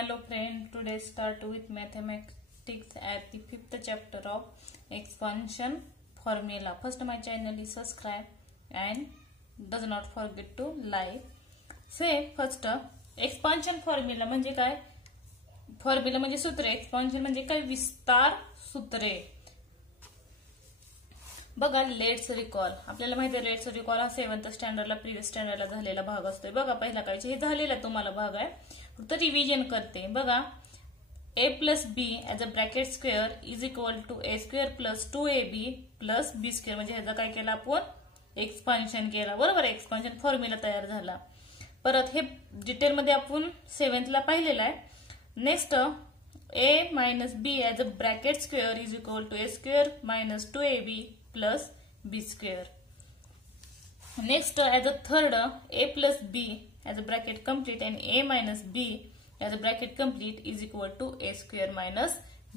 Hello friend, today start with mathematics at the 5th chapter of expansion formula. First my channel is subscribe and does not forget to like. Say first expansion formula म्हणजे काय? Formula म्हणजे सूत्रे. Expansion म्हणजे काय? विस्तार सूत्रे. बघा let's recall. आपल्याला माहिती आहे लेट्स रिकॉल हा 7th स्टँडर्डला प्रिव्हियस स्टँडर्डला झालेला भाग असतोय. बघा पहिला काय हे झालेला तुम्हाला भाग आहे. फक्त रिव्हिजन करते. बघा a plus b as a bracket square is equal to a square plus 2ab plus b square म्हणजे ह्याचा काय केला आपण एक्सपान्शन केला. बरोबर आहे. एक्सपान्शन फॉर्म्युला तयार झाला. परत हे डिटेल मध्ये आपण 7th ला पाहिलेला आहे. Next a minus b as a bracket square is equal to a square minus 2ab plus b square. Next as a third a plus b as a bracket complete and a minus b as a bracket complete is equal to a square minus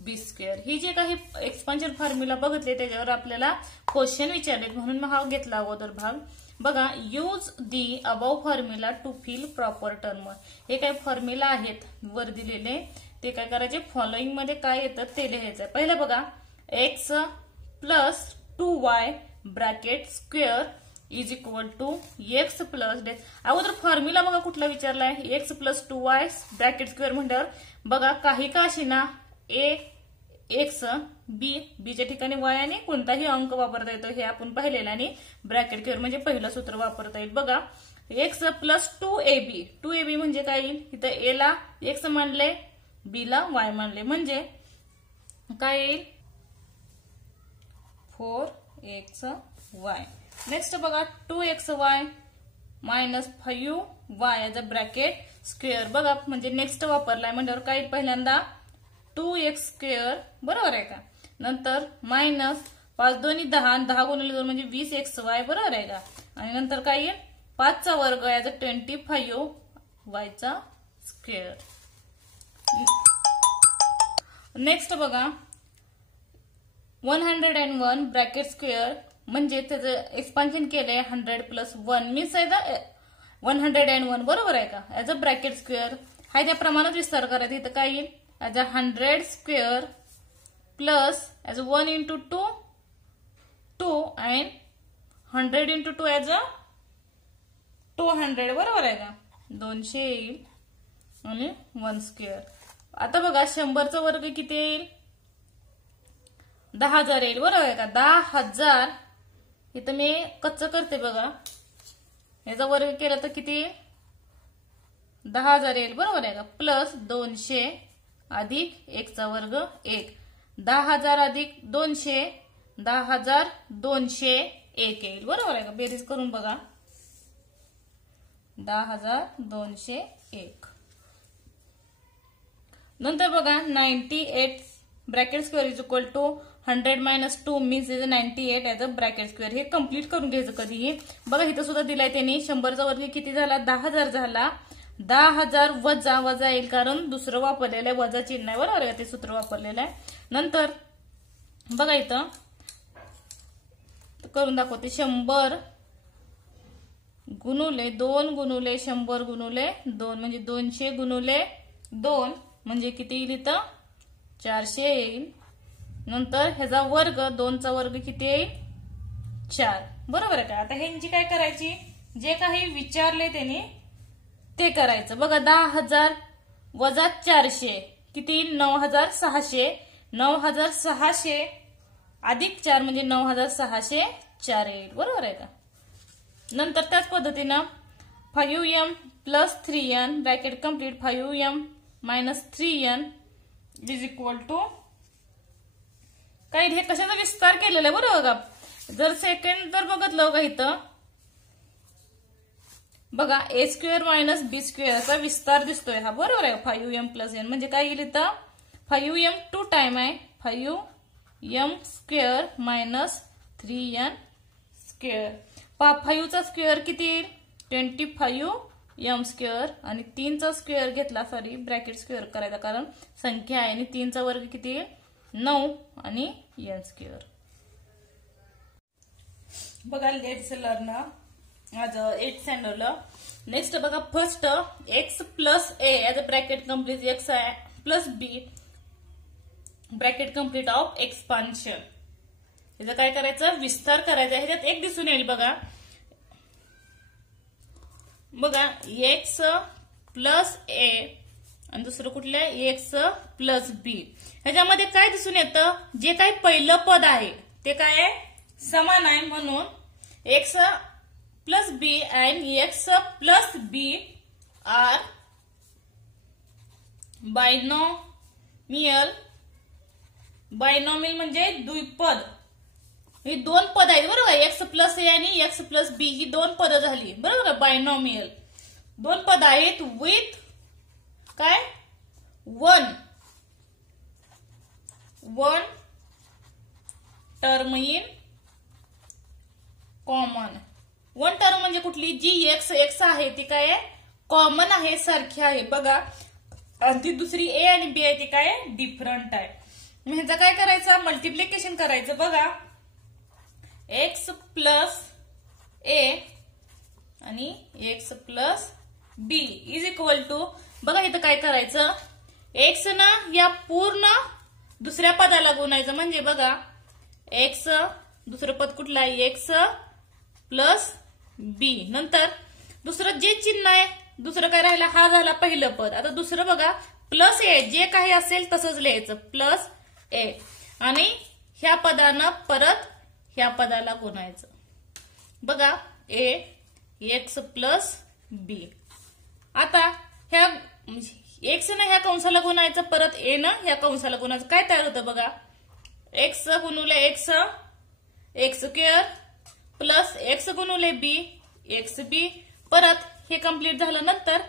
b square. ही जे काही expansion formula बघितले त्याच्यावर आपल्याला question विचारलेत म्हणून मग हा घेतला अगोदर भाग. बघा use the above formula to fill proper term. हे काही फॉर्म्युला आहेत वर दिलेले ते काय करायचे फॉलोइंग मध्ये काय येतं ते लिहायचं. पहिलं बघा x plus 2y bracket square is equal to x plus अगोदर फॉर्म्युला बघा कुठला विचारलाय x plus 2y bracket square म्हणल्यावर बघा काही का अशीना a x b b च्या ठिकाणी y आणि कोणताही अंक वापरता येतो हे आपण पाहिलेलं आणि ब्रॅकेट स्क्वेअर म्हणजे पहिलं सूत्र वापरता येईल. बघा x प्लस 2ab म्हणजे काय येईल इथं a ला x मानले b ला y मानले म्हणजे काय येईल 4xy. नेक्स्ट बघा 2xy minus 5y as a bracket square. बघा म्हणजे नेक्स्ट वापरलाय म्हणल्यावर काय पहिल्यांदा 2x स्क्वेअर बरोबर आहे का. नंतर मायनस 5 दोन्ही 10 10 गुणिले 2 म्हणजे 20xy बरोबर आहे का. आणि नंतर काय येईल 5 चा वर्ग एज अ 25y चा स्क्वेअर. नेक्स्ट बघा 101 ब्रॅकेट स्क्वेअर म्हणजे त्याचं एक्सपान्शन केलंय 100 प्लस 1 मीन्स आहे 101 बरोबर आहे का. ऍज अ ब्रॅकेट स्क्वेअर हाय त्या प्रमाणात विस्तार करायचा. इथं काय येईल as a 100 square plus as a 1 into 2 2 and 100 into 2 as a 200 बरोबर आहे का 200 येईल आणि 1 स्क्वेअर. आता बघा 100चा वर्ग किती येईल 10,000 येईल बरोबर आहे का. 10,000 इथं मी कच्च करते बघा याचा वर्ग केला तर किती 10,000 येईल बरोबर आहे का. प्लस 200 अधिक 1 चा वर्ग 1 10,000 अधिक 200 10,201 येईल बरोबर आहे का. बेरीज करून बघा 10,201. नंतर बघा 98 bracket square is equal to 100 minus 2 means is 98 as a bracket square. हे कम्प्लीट करून घ्यायचं कधीही. बघा इथं सुद्धा दिलाय त्यांनी 100चा वर्ग किती झाला 10,000 झाला. 10,000 वजा वजा येईल कारण दुसरं वापरलेलं आहे वजा चिन्ह आहे बरोबर आहे ते सूत्र वापरलेलं आहे. नंतर बघा इथं करून दाखवते 100 गुणुले 2 गुणुले 100 गुणुले 2 म्हणजे 200 गुणुले 2 म्हणजे किती येईल इथं 400 येईल. नंतर ह्याचा वर्ग 2 चा वर्ग किती येईल 4 बरोबर आहे का. आता ह्यांची काय करायची जे काही विचारले त्यांनी ते करायचं. बघा 10,000 वजा 400 किती येईल 9,600 9,600 अधिक 4 म्हणजे 9,604 येईल बरोबर आहे का. नंतर त्याच पद्धतीनं 5m plus 3n bracket complete 5m minus 3n is equal to काय हे कशाचा विस्तार केलेला आहे बरोबर का. जर सेकंड जर बघितलं का इथं बघा a स्क्वेअर मायनस b स्क्वेअरचा विस्तार दिसतोय हा बरोबर आहे 5m प्लस n म्हणजे काय येईल इथं 5m 2 टाइम आहे 5m square minus 3n square. 5 चा स्क्वेअर किती येईल 25m स्क्वेअर आणि 3 चा स्क्वेअर घेतला सॉरी ब्रॅकेट स्क्वेअर करायचा कारण संख्या आहे आणि 3 चा वर्ग किती येईल 9 आणि n स्क्वेअर. बघा लेट्स लर्न आज 8th स्टँडर्डला. नेक्स्ट बघा first x plus a as a bracket complete x plus b bracket complete of expansion. याचं काय करायचं, विस्तार करायचा. ह्याच्यात एक दिसून येईल बघा एक्स प्लस ए आणि दुसरं कुठलं एक्स प्लस बी. ह्याच्यामध्ये काय दिसून येतं, जे काही पहिलं पद आहे ते काय आहे, समान आहे. म्हणून x plus b and x plus b are binomial. Binomial म्हणजे द्विपद. ही दोन पद आहेत बरोबर. एक्स प्लस ए आणि एक्स प्लस बी ही दोन पद झाली बरोबर का. बायनॉमियल दोन पद आहेत विथ काय one term in common. One term म्हणजे कुठली, जी एक्स एक्स आहे ती काय आहे, कॉमन आहे, सारखी आहे बघा. आणि ती दुसरी ए आणि बी आहे ती काय आहे, डिफरंट आहे. ह्याचं काय करायचं, मल्टिप्लिकेशन करायचं बघा. एक्स प्लस ए आणि x plus b is equal to बघा इथं काय करायचं, एक्स ना या पूर्ण दुसऱ्या पदाला गुणायचं. म्हणजे बघा एक्स दुसरं पद कुठलं आहे, एक्स प्लस बी. नंतर दुसरं जे चिन्ह आहे दुसरं काय राहिलं, हा झाला पहिलं पद. आता दुसरं बघा प्लस ए, जे काही असेल तसंच लिहायचं प्लस ए आणि ह्या पदानं परत ह्या पदाला गुणायचं. बघा ए एक्स प्लस बी. आता ह्या एक्स न ह्या कंसाला गुणायचं, परत ए न ह्या कंसाला गुणायचं. काय तयार होतं बघा, एक्स गुणुले x x square plus x गुणुले बी एक्स बी. परत हे कंप्लीट झालं नंतर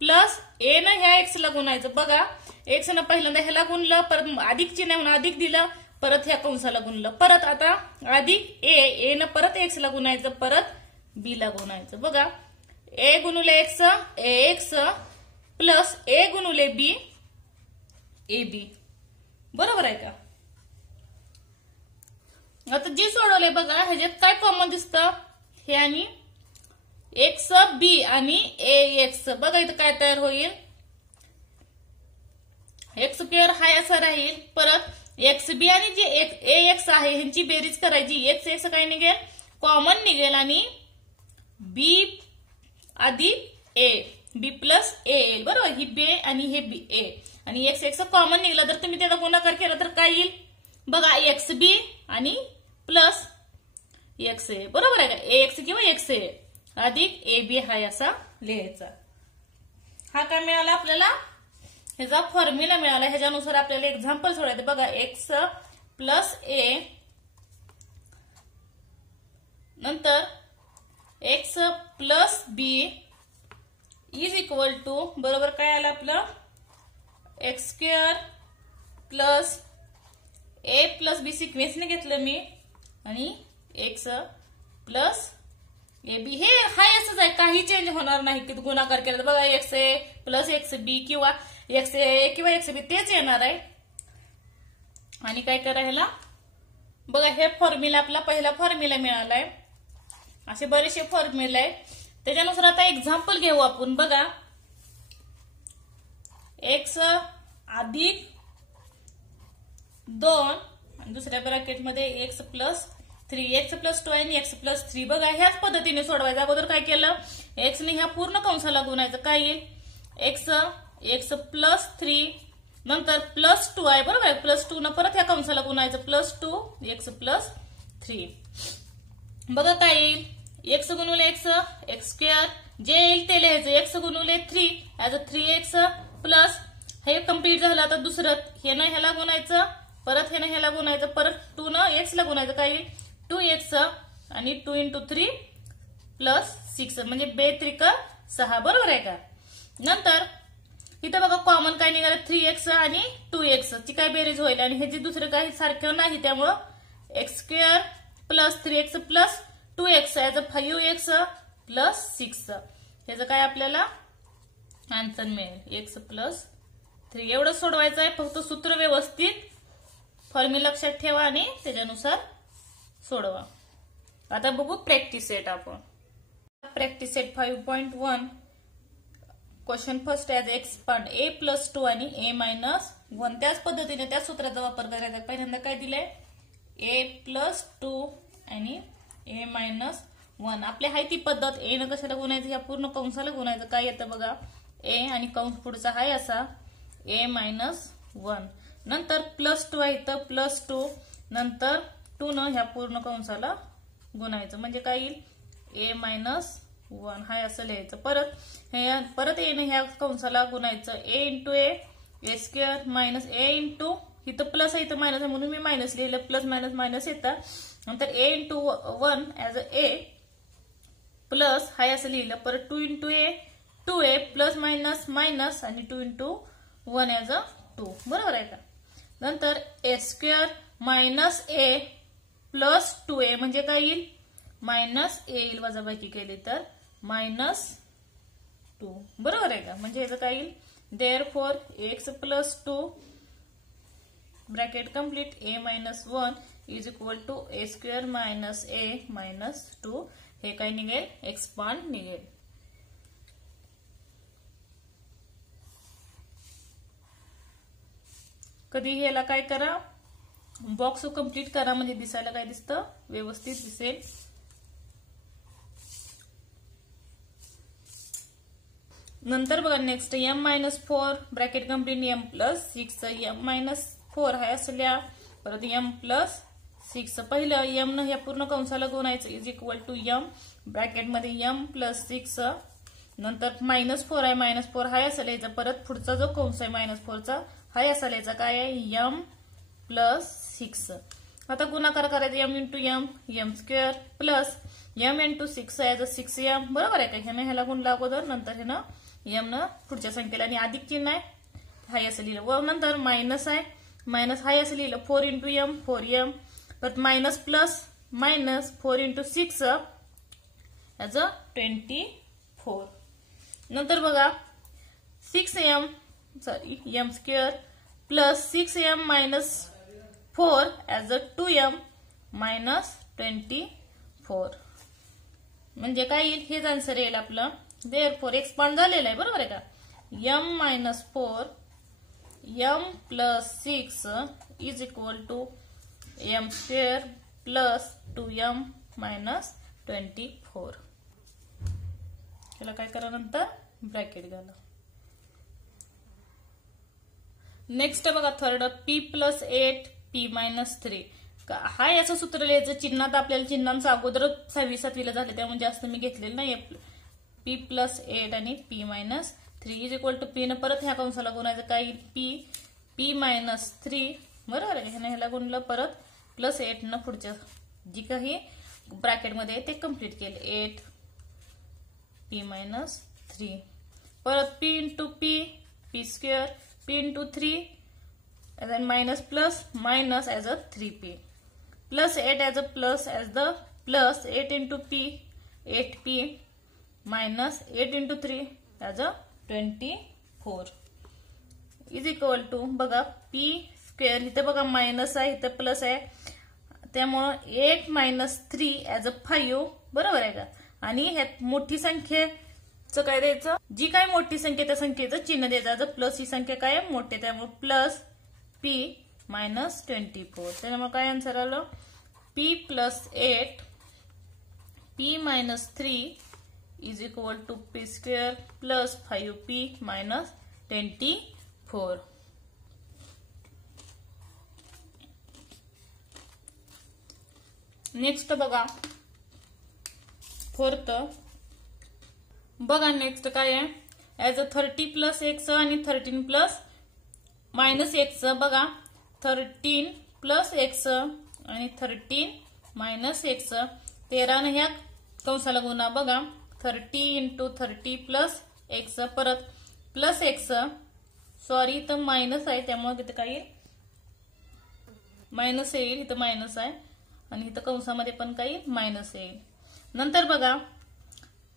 प्लस ए न ह्या एक्स ला गुणायचं. बघा एक्स न पहिल्यांदा ह्याला गुणलं, परत अधिक चिन्ह म्हणून अधिक दिलं, परत ह्या कंसाला गुणलं. परत आता अधिक ए न परत एक्स ला गुणायचं, परत बी ला गुणायचं. बघा ए गुणुले x a x plus a गुणुले बी ए बी. बरोबर आहे का. आता जे सोडवलंय बघा ह्याच्यात काय कॉमन दिसतं, हे आणि एक्स बी आणि ए एक्स. बघा इथं काय तयार होईल, एक्स स्क्वेअर हाय असं राहील. परत एक्स बी आणि जे ए एक्स आहे ह्यांची बेरीज करायची. एक्स एक्स काय निघेल, कॉमन निघेल आणि बी अधिक ए बी प्लस ए येईल बरोबर. ही बी आणि हे बी ए आणि एक्स एक्स कॉमन निघला तर तुम्ही त्याचा गुणाकार केला तर काय येईल बघा, एक्स बी आणि प्लस एक्स ए. बरोबर आहे का, ए एक्स किंवा एक्स ए अधिक ए बी हाय असा लिहायचा. हा काय मिळाला आपल्याला, ह्याचा फॉर्म्युला मिळाला. ह्याच्यानुसार आपल्याला एक्झाम्पल सोडायचं. बघा एक्स प्लस ए नंतर x plus b is equal to बरोबर काय आलं आपलं, x square plus a plus b सिक्वेन्सने घेतलं मी आणि एक्स प्लस ए बी. हे हाय असंच आहे, काही चेंज होणार नाही की गुणाकार केला तर. बघा एक्स ए प्लस एक्स बी किंवा एक्स ए किंवा एक्स बी तेच येणार आहे. आणि काय करायला बघा, हे फॉर्म्युला आपला पहिला फॉर्म्युला मिळालाय. असे बरेचसे फॉर्म्युला आहे. त्याच्यानुसार आता एक्झाम्पल घेऊ आपण. बघा एक्स अधिक 2 आणि दुसऱ्या ब्रॅकेटमध्ये एक्स प्लस 3 एक्स प्लस 2 आणि एक्स प्लस 3. बघा ह्याच पद्धतीने सोडवायचं. अगोदर काय केलं, एक्सने ह्या पूर्ण कंसाला गुणायचं. काय येईल, एक्स एक्स प्लस 3 नंतर प्लस 2 आहे बरोबर आहे. प्लस 2 न परत ह्या कंसाला गुणायचं प्लस 2 एक्स प्लस 3. बघा काय येईल, एक्स गुणुले एक्स एक्स स्क्वेअर जे येईल ते लिहायचं. एक्स गुणुले 3 ऍज अ 3x प्लस हे कम्प्लीट झालं. आता दुसरं हे ना ह्याला गुणायचं, परत हे ना ह्याला गुणायचं, परत 2 न एक्स ला गुणायचं. काय येईल 2x आणि 2 × 3 प्लस 6 म्हणजे 2 त्रिक 6. बरोबर आहे का. नंतर इथं बघा कॉमन काय निघालं, 3x आणि 2x ची काय बेरीज होईल आणि ह्याची दुसरं काही सारखं नाही. त्यामुळं x square plus 3x plus 2x as a 5x plus 6. ह्याचं काय आपल्याला आन्सर मिळेल एक्स प्लस 3. एवढं सोडवायचं आहे. फक्त सूत्र व्यवस्थित फॉर्म्युला लक्षात ठेवा आणि त्याच्यानुसार सोडवा. आता बघू प्रॅक्टिस सेट आपण. Practice set 5.1 question first as expand a+2 आणि a-1 त्याच पद्धतीने त्या सूत्राचा वापर करायचा. पहिल्यांदा काय दिलंय a+2 आणि a-1. आपली आहे ती पद्धत. a न कशाला गुणायचं, या पूर्ण कंसाला गुणायचं. काय येतं बघा, a आणि कंस पुढचा आहे असा a-1. नंतर +2 आहे तर +2 नंतर 2 न ह्या पूर्ण कंसाला गुणायचं. म्हणजे काय येईल a-1 हाय असं लिहायचं. परत a ने ह्या कंसाला गुणायचं. a × a square minus a × इथं प्लस आहे इथं मायनस आहे म्हणून मी मायनस लिहिलं. प्लस मायनस मायनस येतं. नंतर a × 1 ॲज a प्लस हाय असं लिहिलं. परत 2 × a 2a plus minus minus आणि 2 × 1 ॲज 2. बरोबर आहे का. नंतर a square minus a plus 2a म्हणजे काय येईल मायनस a येईल. वजाबाकी केली तर -2. बरोबर आहे का. म्हणजे ह्याचं काय येईल therefore x + 2 bracket complete a-1 is equal to a² minus a -2. हे काय निघेल एक्सपांड निघेल. कधी ह्याला काय करा बॉक्स कंप्लीट करा म्हणजे दिसायला काय दिसतं व्यवस्थित दिसेल. नंतर बघा next m-4 bracket complete m+6 m-4 आहे असल्या. परत m+6 पहिलं m न ह्या पूर्ण कंसाला गुणायचं is equal to m bracket मध्ये m+6 नंतर -4 आहे -4 हाय असं लिहायचं. परत पुढचा जो कंस आहे -4चा हाय असा लिहायचा. काय आहे m+6. आता गुणाकार करायचा m × m m² plus m × 6 as 6m. बरोबर आहे का. ह्यानं ह्याला गुणला अगोदर नंतर ह्यानं m न पुढच्या संख्येला आणि अधिक चिन्ह आहे हाय असं लिहिलं. व नंतर मायनस आहे मायनस हाय असं लिहिलं. 4 × m 4m परत मायनस प्लस मायनस 4 × 6 ॲज 24. नंतर बघा 6m plus 6m - 4 as 2m -24. म्हणजे काय येईल हेच आन्सर येईल आपलं. देअरफॉर एक्सपांड झालेलं आहे. बरोबर आहे का. m-4 m+6 is equal to m² plus 2m -24. त्याला काय करा नंतर ब्रॅकेट घाला. नेक्स्ट बघा थर्ड p+8 p-3. हा याचं सूत्र लिहायचं. चिन्हात आपल्याला चिन्हांचं अगोदर 6वी 7वीला झाले त्यामुळे जास्त मी घेतलेलं नाही. p+8 आणि p-3 is equal to p न परत ह्या कंसाला गुणायचं. काय p-3 बरोबर आहे. ह्याने ह्याला गुणलं परत +8 न पुढच्या जी काही ब्रॅकेट मध्ये ते कम्प्लीट केलं 8 p-3 परत p × p p² p × 3 then minus plus minus as a 3p plus 8 as a plus as the plus 8 into p 8p minus 8 into 3 as a 24 is equal to बघा p square इथे बघा minus आहे इथे plus आहे त्यामुळे 8 minus 3 as a 5 बरोबर आहे का. आणि ह्यात मोठी संख्येचं काय द्यायचं जी काय मोठी संख्या त्या संख्येचं चिन्ह द्यायचं. प्लस ही संख्या काय मोठे त्यामुळे प्लस p -24. त्यामुळे काय आन्सर आलं p+8 p-3 is equal to p² plus 5p -24. Next बघा फोर्थ बघा नेक्स्ट काय आहे ॲज अ 30 + x आणि 13 + -x. बघा 13 + x आणि 13 - x 13 न ह्या कंसाला गुणा. बघा 30 × 30 + x परत प्लस x सॉरी इथं मायनस आहे त्यामुळे इथं काय येईल मायनस येईल. इथं मायनस आहे आणि इथं कंसामध्ये पण काही मायनस येईल. नंतर बघा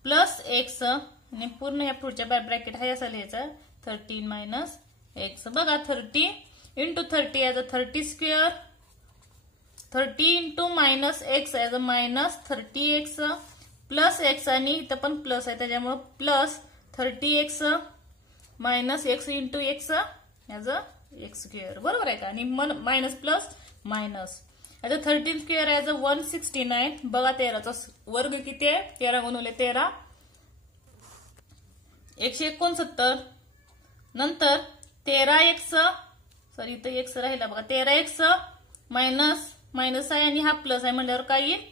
प्लस x आणि पूर्ण या पुढच्या ब्रॅकेट आहे असं लिहायचं 13 - x. बघा 30 × 30 as a 30² 30 × -x as a -30x plus x आणि इथं पण प्लस आहे त्याच्यामुळे plus 30x minus x into x as a x square, बरोबर आहे का? आणि मायनस प्लस मायनस आता 13 स्क्वेअर ॲज अ 169. बघा 13चा वर्ग किती आहे? 13 गुणिले 13 169. नंतर 13x सॉरी इथं एक्स राहिला बघा 13x मायनस मायनस आहे आणि हा प्लस आहे म्हणल्यावर काय येईल?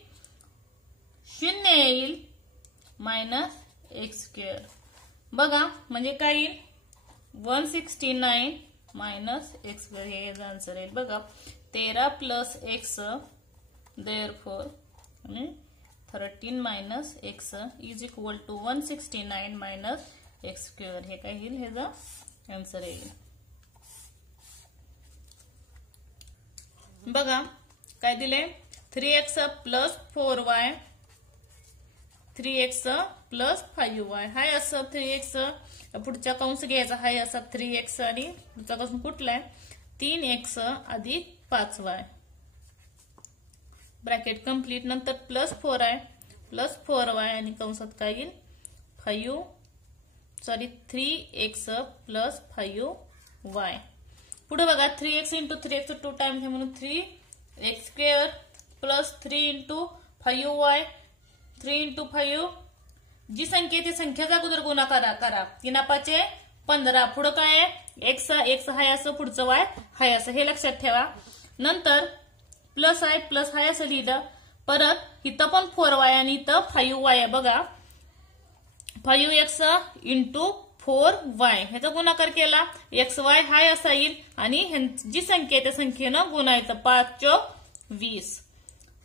0 येईल मायनस एक्स स्क्वेअर. बघा म्हणजे काय येईल? 169 मायनस एक्स स्क्वेअर हे याचा आन्सर येईल. बघा 13 plus x therefore 13 minus x is equal to 169 minus x square हे काय येईल? ह्याचा आन्सर येईल. बघा काय दिले? 3x plus 4y 3x plus 5y हाय असं 3x पुढचा कंस घ्यायचा हाय असा 3x आणि पुढचा कंस कुठला आहे? 3x अधिक 5y ब्रॅकेट कंप्लीट. नंतर प्लस 4y प्लस 4y आणि कंसात काय येईल? 3x plus 5y. पुढे बघा 3x इंटू 3x 2 टाइम्स आहे म्हणून 3x square plus 3 into 5y 3 into 5 जी संख्या ती संख्याचा अगोदर गुणाकार करा 3×5 15. पुढे काय आहे? x हाय असं पुढचं y हाय असं हे लक्षात ठेवा. नंतर प्लस आहे प्लस हाय असं लिहिलं. परत इथं पण 4y आणि इथं 5y आहे बघा 5x इंटू 4y ह्याचा गुणाकार केला xy हाय असा येईल आणि जी संख्या आहे त्या संख्येनं गुणायचं 5 चौक 20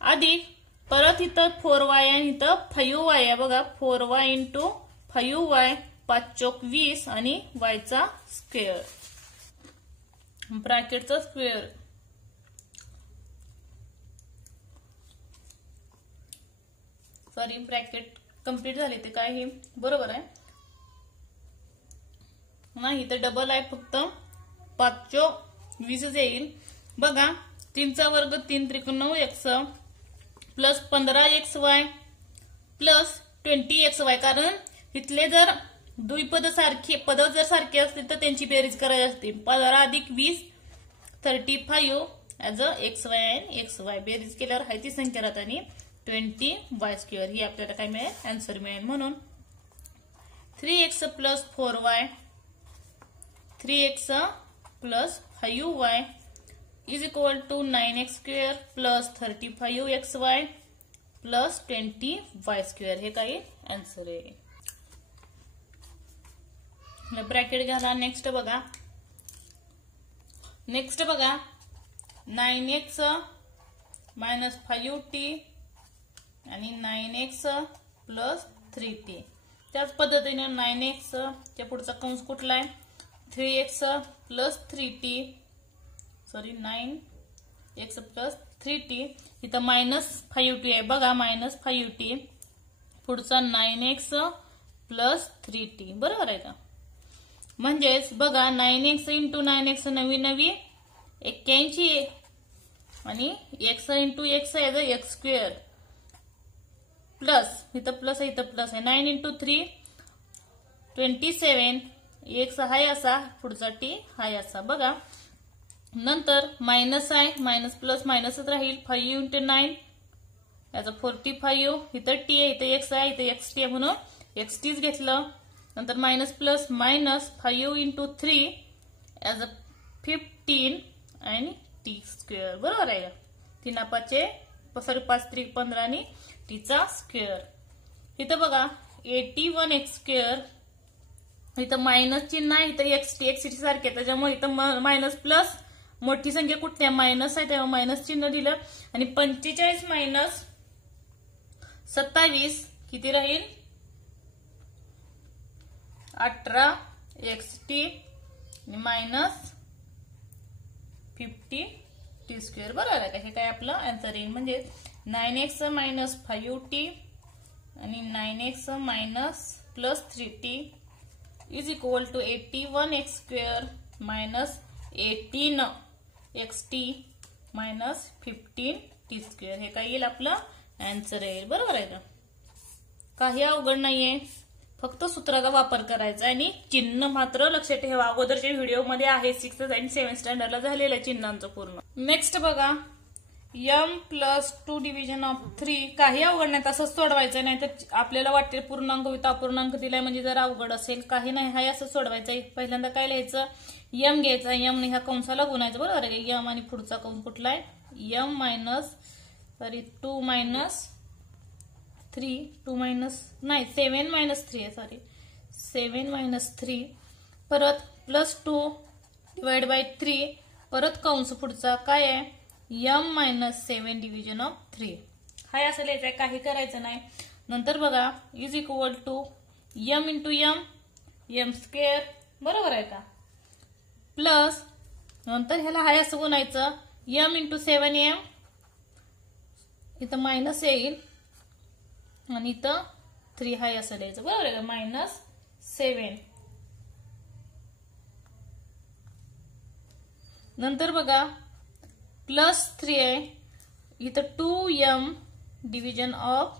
अधिक परत इथं 4y आणि इथं 5y आहे बघा 4y इंटू 5y 5 चौक 20 आणि y चा स्क्वेअर ब्रॅकेटचा स्क्वेअर. सॉरी ब्रॅकेट कंप्लीट झाले ते काय हे बरोबर आहे नाही तर डबल आहे फक्त 5 चौक 20 येईल. बघा 3चा वर्ग 3 त्रिकोण 9x plus 15xy plus 20xy कारण इथले जर द्विपद सारखे पद जर सारखे असतील तर त्यांची बेरीज करायची असते. 15 अधिक 20 35 ॲज अ xy आणि xy बेरीज केल्यावर आहे ती संख्या राहत आणि 20y स्क्वेअर ही आपल्याला काय मिळेल? आन्सर मिळेल. म्हणून 3x plus 4y 3x plus 5y is equal to 9x square plus 35xy plus 20y square हे काय आन्सर आहे. ब्रॅकेट घाला. नेक्स्ट बघा 9x मायनस 5t आणि 9x प्लस 3t. त्याच पद्धतीने 9x च्या पुढचा कंस कुठला आहे? 3x plus 3t sorry 9x plus 3t इथं मायनस 5t आहे बघा मायनस 5t पुढचा 9x प्लस 3t बरोबर आहे का? म्हणजेच बघा 9x इंटू 9x नवी 81 आणि x into x as a x square plus इथं प्लस आहे इथं प्लस आहे 9 इंटू 3 27 x हाय असा पुढचा t हाय असा बघा. नंतर मायनस आहे मायनस प्लस मायनसच राहील 5 इंटू 9 याचा 45 इथं t आहे इथं x आहे इथं xt आहे म्हणून xtच घेतलं. नंतर minus plus minus 5 into 3 as a 15 आणि t स्क्वेअर बरोबर आहे का? 3×5 सॉरी 5 3 15 आणि टीचा स्क्वेअर. इथं बघा 81x स्क्वेअर इथं मायनस चिन्ह आहे इथं एक्सटी सारखे त्याच्यामुळे इथं मायनस प्लस मोठी संख्या कुठली आहे? मायनस आहे तेव्हा मायनस चिन्ह दिलं आणि 45 मायनस 27 किती राहील? 18xt मायनस 50 टी स्क्वेअर बरोबर आहे का? हे काय आपलं आन्सर येईल. म्हणजे 9x मायनस 5t आणि 9x minus plus 3t is equal to 81x square minus 18xt minus 15t square हे काय येईल? आपलं आन्सर येईल बरोबर आहे का? काही अवघड नाहीये, फक्त सूत्राचा वापर करायचा आणि चिन्ह मात्र लक्षात ठेवा. अगोदरच्या व्हिडिओमध्ये आहे 6th आणि 7th स्टँडर्डला झालेलं चिन्हांचं पूर्ण. नेक्स्ट बघा m+2 डिव्हिजन ऑफ 3. काही अवघड नाही, तसंच सोडवायचं. नाही तर आपल्याला वाटते पूर्णांक विथ अपूर्णांक दिलाय म्हणजे जर अवघड असेल. काही नाही, हाय असं सोडवायचं. पहिल्यांदा काय लिहायचं, m घ्यायचा, m ने ह्या कंसाला गुणायचं. बरोबर आहे, m आणि पुढचा कंस कुठला आहे, m मायनस 2 मायनस 3 2 मायनस नाही 7 मायनस 3 आहे, सॉरी 7 मायनस 3, परत +2 डिवाइड बाय 3, परत कंस पुढचा काय आहे m-7 डिव्हिजन ऑफ 3. हाय असं लिहायचंय, काही करायचं नाही. नंतर बघा is equal to m into m square. बरोबर आहे का, प्लस नंतर ह्याला हाय असं गुणायचं m इंटू 7m, इथं मायनस येईल आणि इथं 3 हाय असं लिहायचं. बरोबर आहे का, -7. नंतर बघा +3 आहे, इथं 2m डिव्हिजन ऑफ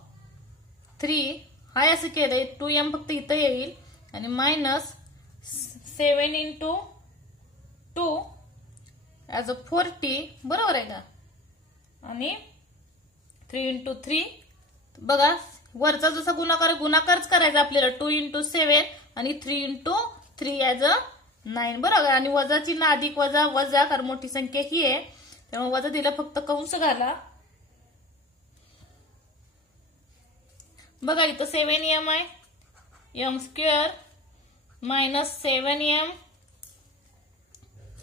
3 हाय असं केलंय. 2m फक्त इथं येईल आणि -7 इंटू 2 ॲज अ 40. बरोबर आहे का, आणि 3 इंटू 3. बघा वरचा जसा गुणाकारच करायचा आपल्याला. 2 इंटू 7 आणि 3 इंटू 3 ॲज अ 9. बरोबर, आणि वजा चिन्ह अधिक वजा वजा, कारण मोठी संख्या ही आहे त्यामुळे वजा दिला, फक्त कंस घाला. बघा इथं 7m आहे, m square -7m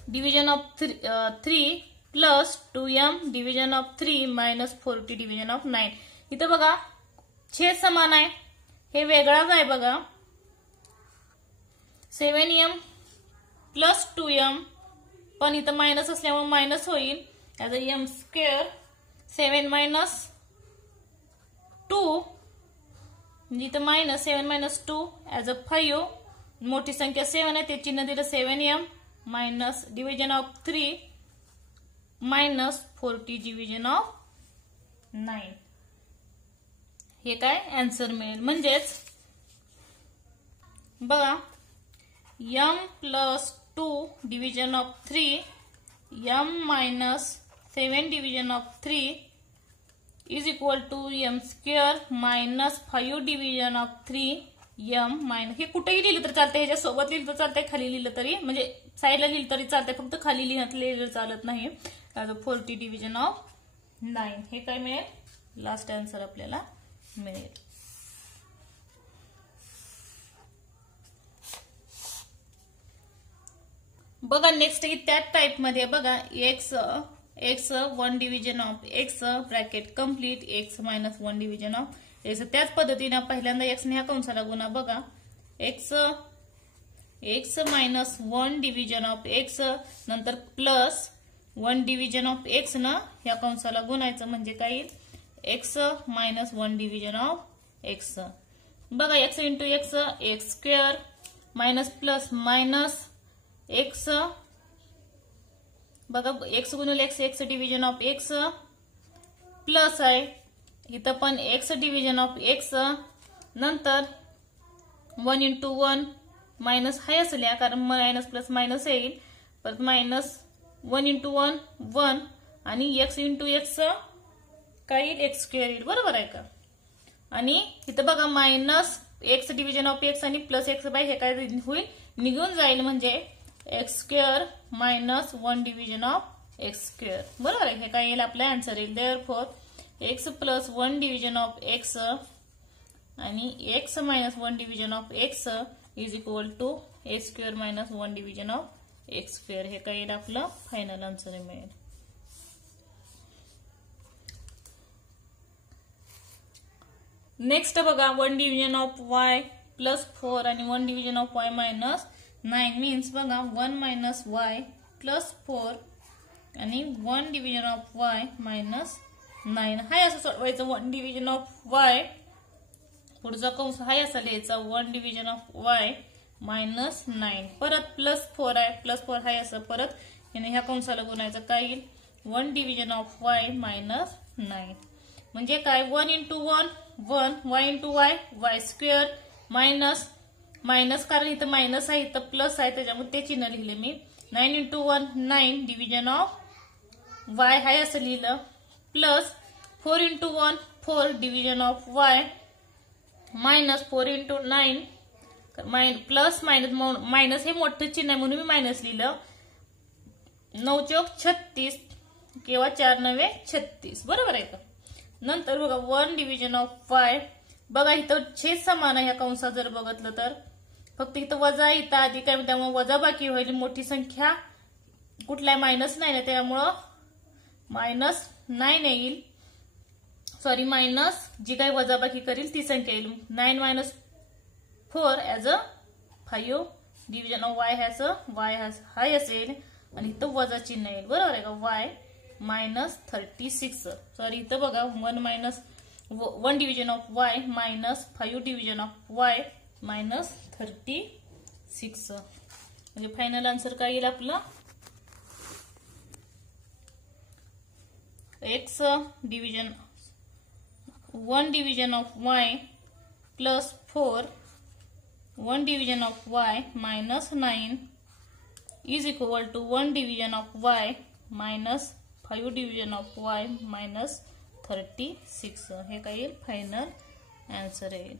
division of 3 plus 2m division of 3 -40 division of 9. इथं बघा छेद समान आहे, हे वेगळाच आहे. बघा 7m प्लस 2m, पण इथं मायनस असल्यामुळे मायनस होईल as a m square. 7 minus 2 म्हणजे इथं -7 - 2 ॲज अ 5. मोठी संख्या 7 आहे, ते चिन्ह दिलं 7m minus division of 3 -40 division of 9. हे काय आन्सर मिळेल. म्हणजेच बघा m+2 division of 3 m-7 division of 3 is equal to m square -5 division of 3 m - हे कुठेही लिहिलं तर चालतंय, ह्याच्या सोबत लिहिलं तर चालतंय, खाली लिहिलं तरी, म्हणजे साईडला लिहिलं तरी चालतंय, फक्त खाली लिहिलं चालत नाही. 40 डिव्हिजन ऑफ 9. हे काय मिळेल, लास्ट आन्सर आपल्याला मिळेल. बघा नेक्स्ट त्याच टाइप मध्ये बघा x 1 division of x bracket complete x -1 division of x. त्याच पद्धतीने पहिल्यांदा x ने ह्या कंसाला गुणा. बघा x -1 डिव्हिजन ऑफ x, नंतर प्लस 1 डिव्हिजन ऑफ x न ह्या कंसाला गुणायचं, म्हणजे काय येईल x -1 डिव्हिजन ऑफ x. बघा x into x x square minus plus minus x. बघा x गुणिले x division of x plus आहे, इथं पण x डिव्हिजन ऑफ x. नंतर 1 इंटू 1 मायनस हाय असं लिहा, कारण मायनस प्लस मायनस येईल. परत -1 इंटू 1 1 आणि x इंटू x काय येईल x स्क्वेअर येईल. बरोबर आहे का, आणि इथं बघा -x डिव्हिजन ऑफ x आणि प्लस x बाय हे काय होईल, निघून जाईल, म्हणजे x square -1 division of x square. बरोबर आहे, हे काय येईल आपला आन्सर येईल. Therefore x + 1 division of x आणि x -1 division of x is equal to x square -1 division of x square. हे काय येईल आपलं फायनल आन्सर मिळेल. नेक्स्ट बघा 1 डिव्हिजन ऑफ y +4 आणि 1 डिव्हिजन ऑफ y -9 मीन्स बघा 1 - y +4 आणि 1 डिव्हिजन ऑफ y -9. हाय असं सोडवायचं. 1 डिव्हिजन ऑफ y पुढचा कंस हाय असं लिहायचा 1 डिव्हिजन ऑफ y -9. परत +4 आहे, +4 हाय असं परत याने ह्या कंसाला गुणायचं, काय येईल 1 डिव्हिजन ऑफ y -9. म्हणजे काय 1 into 1 1 y into Y Y square minus minus कारण इथं मायनस आहे इथं प्लस आहे त्याच्यामुळे ते चिन्ह लिहिले मी 9 इंटू 1 9 डिव्हिजन ऑफ वाय हाय असं लिहिलं plus 4 into 1 4 division of y minus 4 into 9 plus minus minus हे मोठं चिन्ह आहे म्हणून मी मायनस लिहिलं 9 चौक 36 किंवा 4 9 36 बरोबर आहे का. नंतर बघा 1 डिव्हिजन ऑफ वाय बघा इथं छेद समान आहे ह्या कंसात जर बघितलं तर फक्त इथं वजा इथं अधिक आहे त्यामुळे वजा बाकी होईल मोठी संख्या कुठलाय मायनस नाही ना त्यामुळं -9 येईल सॉरी मायनस जी काही वजाबाकी करील ती संख्या येईल 9 minus 4 as a 5 division of y has a y has high असेल आणि इथं वजा चिन्ह येईल बरोबर आहे का वाय -36 सॉरी इथं बघा 1 division of y -5 division of y -36 म्हणजे फायनल आन्सर काय येईल आपलं x division 1 division of y plus 4 1 division of y -9 is equal to 1 division of y -5 division of y -36 हे काय येईल फायनल आन्सर येईल.